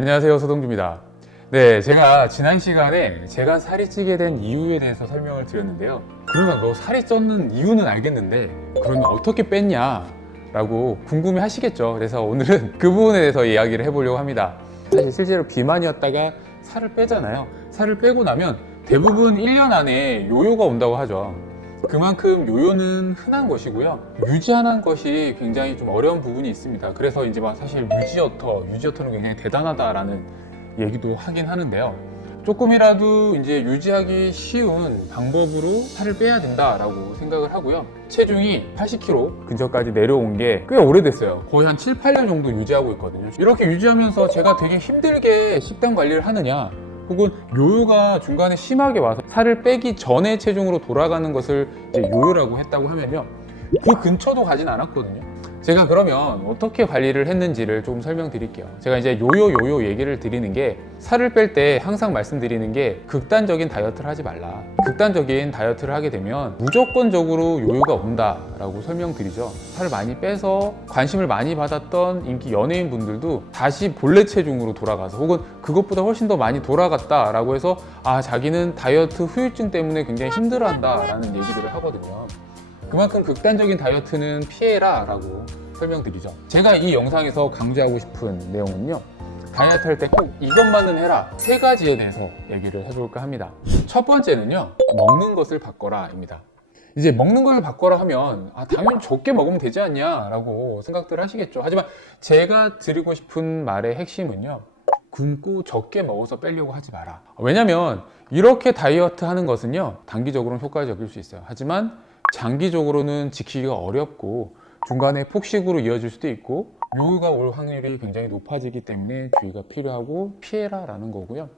안녕하세요, 서동주입니다. 네, 제가 지난 시간에 제가 살이 찌게 된 이유에 대해서 설명을 드렸는데요. 그러면 너 살이 쪘는 이유는 알겠는데 그러면 어떻게 뺐냐? 라고 궁금해 하시겠죠. 그래서 오늘은 그 부분에 대해서 이야기를 해보려고 합니다. 사실 실제로 비만이었다가 살을 빼잖아요. 살을 빼고 나면 대부분 1년 안에 요요가 온다고 하죠. 그만큼 요요는 흔한 것이고요. 유지하는 것이 굉장히 좀 어려운 부분이 있습니다. 그래서 이제 막 사실 유지어터는 굉장히 대단하다라는 얘기도 하긴 하는데요. 조금이라도 이제 유지하기 쉬운 방법으로 살을 빼야 된다라고 생각을 하고요. 체중이 80kg 근처까지 내려온 게 꽤 오래됐어요. 거의 한 7, 8년 정도 유지하고 있거든요. 이렇게 유지하면서 제가 되게 힘들게 식단 관리를 하느냐, 혹은 요요가 중간에 심하게 와서 살을 빼기 전에 체중으로 돌아가는 것을 이제 요요라고 했다고 하면요, 그 근처도 가진 않았거든요. 제가 그러면 어떻게 관리를 했는지를 조금 설명드릴게요. 제가 이제 요요 얘기를 드리는 게, 살을 뺄 때 항상 말씀드리는 게 극단적인 다이어트를 하지 말라. 극단적인 다이어트를 하게 되면 무조건적으로 요요가 온다라고 설명드리죠. 살을 많이 빼서 관심을 많이 받았던 인기 연예인 분들도 다시 본래 체중으로 돌아가서, 혹은 그것보다 훨씬 더 많이 돌아갔다라고 해서 자기는 다이어트 후유증 때문에 굉장히 힘들어한다라는 얘기들을 하거든요. 그만큼 극단적인 다이어트는 피해라 라고 설명드리죠. 제가 이 영상에서 강조하고 싶은 내용은요, 다이어트 할 때 꼭 이것만은 해라, 세 가지에 대해서 얘기를 해볼까 합니다. 첫 번째는요, 먹는 것을 바꿔라 입니다. 이제 먹는 걸 바꿔라 하면 당연히 적게 먹으면 되지 않냐 라고 생각들 하시겠죠. 하지만 제가 드리고 싶은 말의 핵심은요, 굶고 적게 먹어서 빼려고 하지 마라. 왜냐면 이렇게 다이어트 하는 것은요, 단기적으로는 효과적일 수 있어요. 하지만 장기적으로는 지키기가 어렵고 중간에 폭식으로 이어질 수도 있고 요요가 올 확률이 굉장히 높아지기 때문에 주의가 필요하고 피해라 라는 거고요.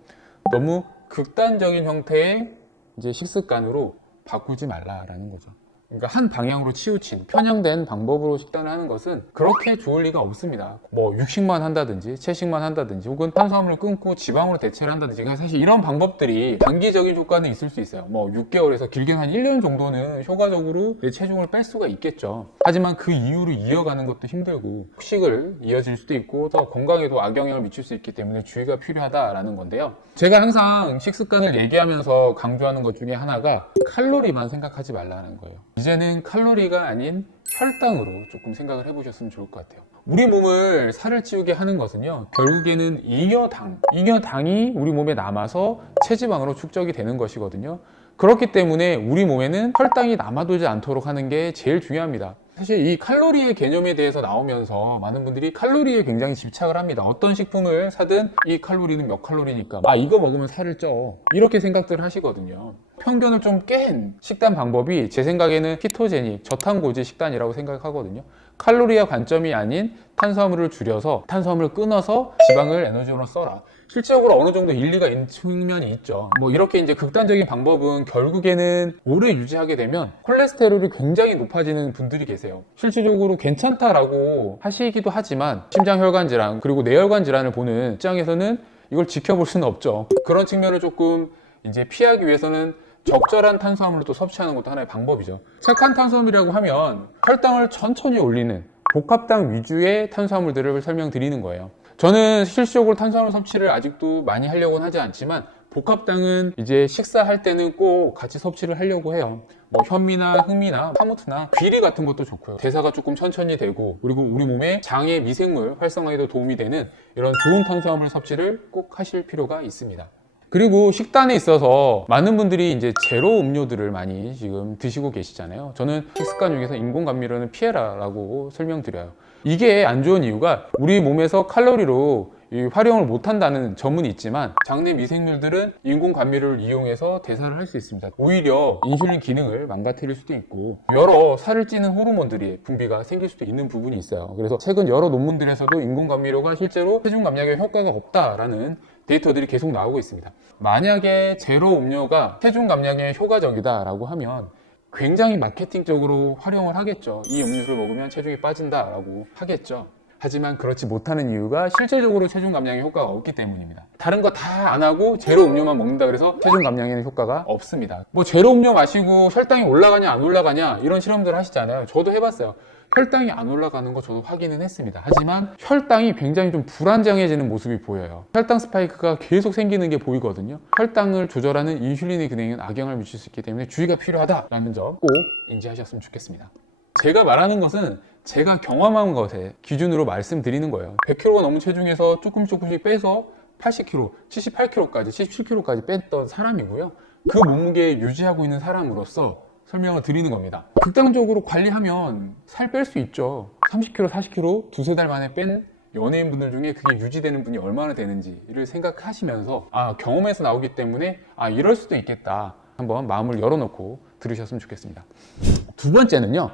너무 극단적인 형태의 이제 식습관으로 바꾸지 말라라는 거죠. 그러니까 한 방향으로 치우친 편향된 방법으로 식단을 하는 것은 그렇게 좋을 리가 없습니다. 뭐 육식만 한다든지 채식만 한다든지, 혹은 탄수화물을 끊고 지방으로 대체를 한다든지, 그러니까 사실 이런 방법들이 단기적인 효과는 있을 수 있어요. 뭐 6개월에서 길게는 한 1년 정도는 효과적으로 내 체중을 뺄 수가 있겠죠. 하지만 그 이후로 이어가는 것도 힘들고 폭식을 이어질 수도 있고 더 건강에도 악영향을 미칠 수 있기 때문에 주의가 필요하다라는 건데요. 제가 항상 식습관을 얘기하면서 강조하는 것 중에 하나가 칼로리만 생각하지 말라는 거예요. 이제는 칼로리가 아닌 혈당으로 조금 생각을 해보셨으면 좋을 것 같아요. 우리 몸을 살을 찌우게 하는 것은요, 결국에는 잉여당이 우리 몸에 남아서 체지방으로 축적이 되는 것이거든요. 그렇기 때문에 우리 몸에는 혈당이 남아돌지 않도록 하는 게 제일 중요합니다. 사실 이 칼로리의 개념에 대해서 나오면서 많은 분들이 칼로리에 굉장히 집착을 합니다. 어떤 식품을 사든 이 칼로리는 몇 칼로리니까 이거 먹으면 살을 쪄, 이렇게 생각들 하시거든요. 편견을 좀 깬 식단 방법이 제 생각에는 키토제닉, 저탄고지 식단이라고 생각하거든요. 칼로리와 관점이 아닌 탄수화물을 줄여서 탄수화물을 끊어서 지방을 에너지로 써라. 실질적으로 어느 정도 일리가 있는 측면이 있죠. 뭐 이렇게 이제 극단적인 방법은 결국에는 오래 유지하게 되면 콜레스테롤이 굉장히 높아지는 분들이 계세요. 실질적으로 괜찮다라고 하시기도 하지만 심장혈관 질환 그리고 뇌혈관 질환을 보는 입장에서는 이걸 지켜볼 수는 없죠. 그런 측면을 조금 이제 피하기 위해서는 적절한 탄수화물을 또 섭취하는 것도 하나의 방법이죠. 착한 탄수화물이라고 하면 혈당을 천천히 올리는 복합당 위주의 탄수화물들을 설명드리는 거예요. 저는 실질적으로 탄수화물 섭취를 아직도 많이 하려고는 하지 않지만 복합당은 이제 식사할 때는 꼭 같이 섭취를 하려고 해요. 뭐 현미나 흑미나 카무트나 귀리 같은 것도 좋고요. 대사가 조금 천천히 되고, 그리고 우리 몸의 장의 미생물 활성화에도 도움이 되는 이런 좋은 탄수화물 섭취를 꼭 하실 필요가 있습니다. 그리고 식단에 있어서 많은 분들이 이제 제로 음료들을 많이 지금 드시고 계시잖아요. 저는 식습관 중에서 인공감미료는 피해라라고 설명드려요. 이게 안 좋은 이유가 우리 몸에서 칼로리로 활용을 못한다는 점은 있지만 장내 미생물들은 인공감미료를 이용해서 대사를 할 수 있습니다. 오히려 인슐린 기능을 망가뜨릴 수도 있고 여러 살을 찌는 호르몬들이 분비가 생길 수도 있는 부분이 있어요. 그래서 최근 여러 논문들에서도 인공감미료가 실제로 체중 감량에 효과가 없다라는 데이터들이 계속 나오고 있습니다. 만약에 제로 음료가 체중 감량에 효과적이다라고 하면 굉장히 마케팅적으로 활용을 하겠죠. 이 음료를 먹으면 체중이 빠진다라고 하겠죠. 하지만 그렇지 못하는 이유가 실질적으로 체중 감량에 효과가 없기 때문입니다. 다른 거 다 안 하고 제로 음료만 먹는다 그래서 체중 감량에는 효과가 없습니다. 뭐 제로 음료 마시고 혈당이 올라가냐 안 올라가냐 이런 실험들 하시잖아요. 저도 해봤어요. 혈당이 안 올라가는 거 저도 확인은 했습니다. 하지만 혈당이 굉장히 좀 불안정해지는 모습이 보여요. 혈당 스파이크가 계속 생기는 게 보이거든요. 혈당을 조절하는 인슐린의 기능에 악영향을 미칠 수 있기 때문에 주의가 필요하다라는 점 꼭 인지하셨으면 좋겠습니다. 제가 말하는 것은 제가 경험한 것에 기준으로 말씀드리는 거예요. 100kg가 넘은 체중에서 조금씩 빼서 80kg, 78kg까지, 77kg까지 뺐던 사람이고요. 그 몸무게 유지하고 있는 사람으로서 설명을 드리는 겁니다. 극단적으로 관리하면 살 뺄 수 있죠. 30kg, 40kg 두세 달 만에 빼는 연예인분들 중에 그게 유지되는 분이 얼마나 되는지를 생각하시면서 경험에서 나오기 때문에 이럴 수도 있겠다. 한번 마음을 열어놓고 들으셨으면 좋겠습니다. 두 번째는요,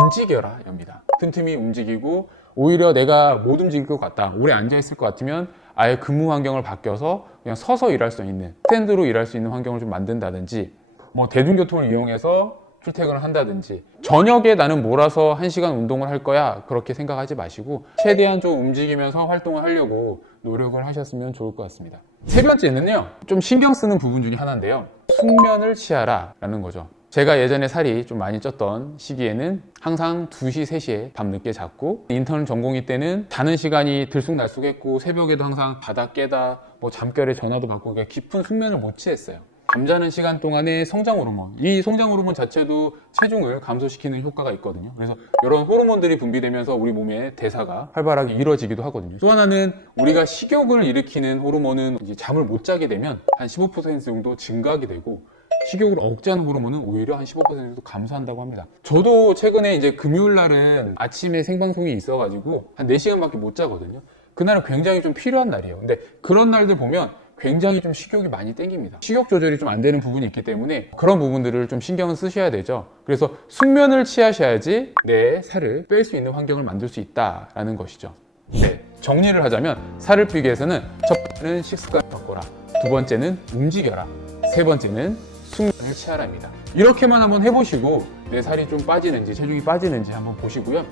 움직여라 엽니다. 틈틈이 움직이고 오히려 내가 못 움직일 것 같다, 오래 앉아있을 것 같으면 아예 근무 환경을 바뀌어서 그냥 서서 일할 수 있는, 스탠드로 일할 수 있는 환경을 좀 만든다든지, 뭐 대중교통을 이용해서 출퇴근을 한다든지, 저녁에 나는 몰아서 1시간 운동을 할 거야 그렇게 생각하지 마시고 최대한 좀 움직이면서 활동을 하려고 노력을 하셨으면 좋을 것 같습니다. 세 번째는요, 좀 신경 쓰는 부분 중에 하나인데요, 숙면을 취하라 라는 거죠. 제가 예전에 살이 좀 많이 쪘던 시기에는 항상 2시, 3시에 밤늦게 잤고, 인턴 전공의 때는 자는 시간이 들쑥날쑥했고 새벽에도 항상 자다 깨다 뭐 잠결에 전화도 받고 깊은 숙면을 못 취했어요. 잠자는 시간 동안에 성장 호르몬, 이 성장 호르몬 자체도 체중을 감소시키는 효과가 있거든요. 그래서 이런 호르몬들이 분비되면서 우리 몸의 대사가 활발하게 이루어지기도 하거든요. 또 하나는 우리가 식욕을 일으키는 호르몬은 이제 잠을 못 자게 되면 한 15% 정도 증가하게 되고, 식욕을 억제하는 호르몬은 오히려 한 15% 정도 감소한다고 합니다. 저도 최근에 이제 금요일 날은 아침에 생방송이 있어가지고 한 4시간밖에 못 자거든요. 그날은 굉장히 좀 필요한 날이에요. 근데 그런 날들 보면 굉장히 좀 식욕이 많이 땡깁니다. 식욕 조절이 좀 안 되는 부분이 있기 때문에 그런 부분들을 좀 신경을 쓰셔야 되죠. 그래서 숙면을 취하셔야지 내 살을 뺄 수 있는 환경을 만들 수 있다라는 것이죠. 네, 정리를 하자면 살을 빼기 위해서는 첫 번째는 식습관을 바꿔라, 두 번째는 움직여라, 세 번째는 숙면을 취하라입니다. 이렇게만 한번 해보시고 내 살이 좀 빠지는지 체중이 빠지는지 한번 보시고요.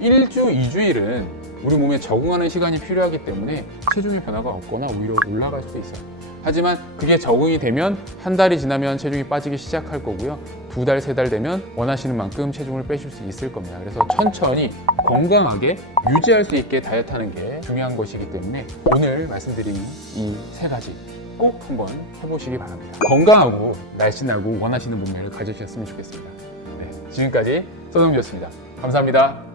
1주, 2주일은 우리 몸에 적응하는 시간이 필요하기 때문에 체중의 변화가 없거나 오히려 올라갈 수도 있어요. 하지만 그게 적응이 되면 한 달이 지나면 체중이 빠지기 시작할 거고요. 2달, 3달 되면 원하시는 만큼 체중을 빼실 수 있을 겁니다. 그래서 천천히 건강하게 유지할 수 있게 다이어트하는 게 중요한 것이기 때문에 오늘 말씀드린 이 3가지 꼭 한번 해보시기 바랍니다. 건강하고 날씬하고 원하시는 몸매를 가지셨으면 좋겠습니다. 네, 지금까지 서정주였습니다. 감사합니다.